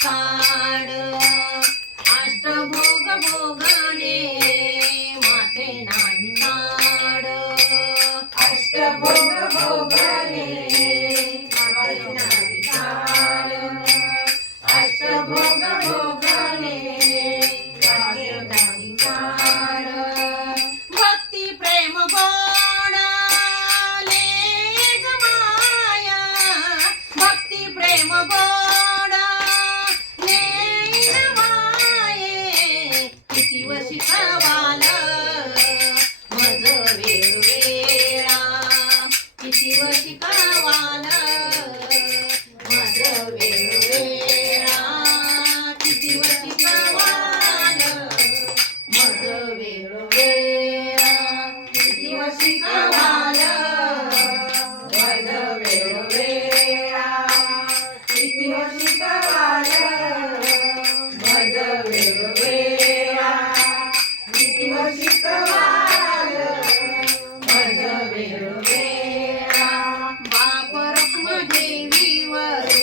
काढ अष्टभोग भोगणे माते नाही काढ अष्टभोग भोगणे माते नाही काढ अष्टभोग भोगणे माते नाही काढ भक्ती प्रेम गोड लेग माया भक्ती प्रेम गोड लेग माये किती वशी कवाल मज वेळा किती वशी कवाल मज वेळा किती वशी कवाल मज वेळा किती वशी कवाल मज वेळोवेळा किती वशी कवाल मज वेळोवेळा किती वशी कवाल मज वेळोवेळा बाप रखुमादेवीवरू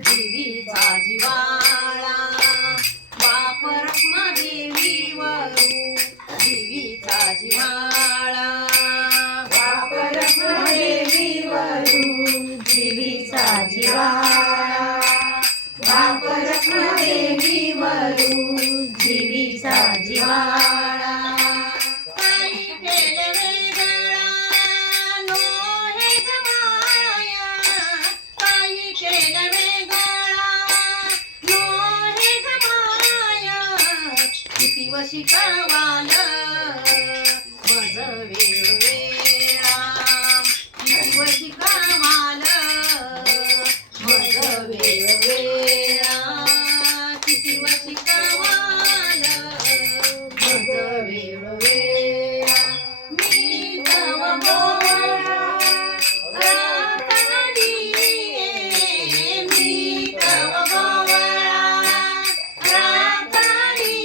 जीवीचा जिवाळा बाप रखुमादेवीवरू जीवीचा जिवाळा बाप रखुमादेवीवरू जीवीचा जिव्हाळा बाप रखुमादेवीवरू जीवीचा जिव्हाळा काही केले वेगळा नो हे गमाया काही केले वेगळा नो हे गमाया किती वशी कवाल मज वेळोवेळा किती वशी कवाल मज वेळोवेळा किती वशी कवाल मज वेळोवेळा मी तव गोवळा राखाडी मी तव गोवळा राखाडी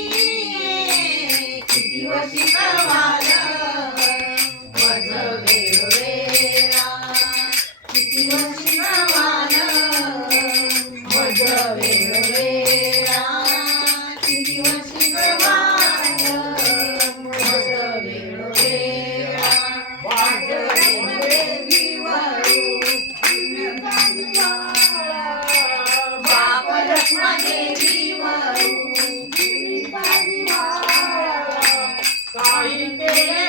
किती वशी कवाल मज वेळोवेळा किती वशी कवाल मज वेळोवेळा किती वशी कवाल मज वेळोवेळा वाज रखुमादेवीवरू जीवीचा जिव्हाळा बाप रखुमादेवीवरू जीवीचा जिव्हाळा काही केले